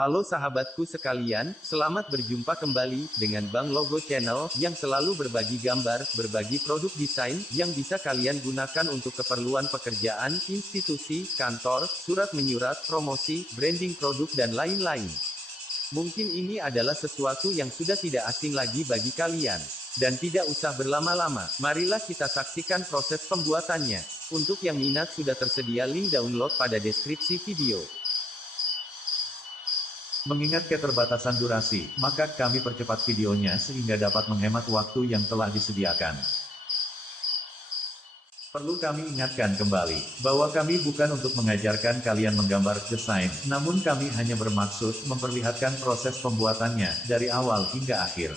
Halo sahabatku sekalian, selamat berjumpa kembali dengan BANKLOGO Channel yang selalu berbagi gambar, berbagi produk desain yang bisa kalian gunakan untuk keperluan pekerjaan, institusi, kantor, surat menyurat, promosi, branding produk dan lain-lain. Mungkin ini adalah sesuatu yang sudah tidak asing lagi bagi kalian. Dan tidak usah berlama-lama, marilah kita saksikan proses pembuatannya. Untuk yang minat sudah tersedia link download pada deskripsi video. Mengingat keterbatasan durasi, maka kami percepat videonya sehingga dapat menghemat waktu yang telah disediakan. Perlu kami ingatkan kembali, bahwa kami bukan untuk mengajarkan kalian menggambar desain, namun kami hanya bermaksud memperlihatkan proses pembuatannya, dari awal hingga akhir.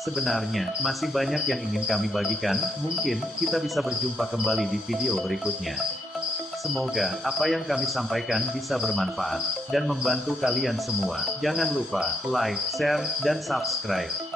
Sebenarnya, masih banyak yang ingin kami bagikan, mungkin, kita bisa berjumpa kembali di video berikutnya. Semoga, apa yang kami sampaikan bisa bermanfaat, dan membantu kalian semua. Jangan lupa, like, share, dan subscribe.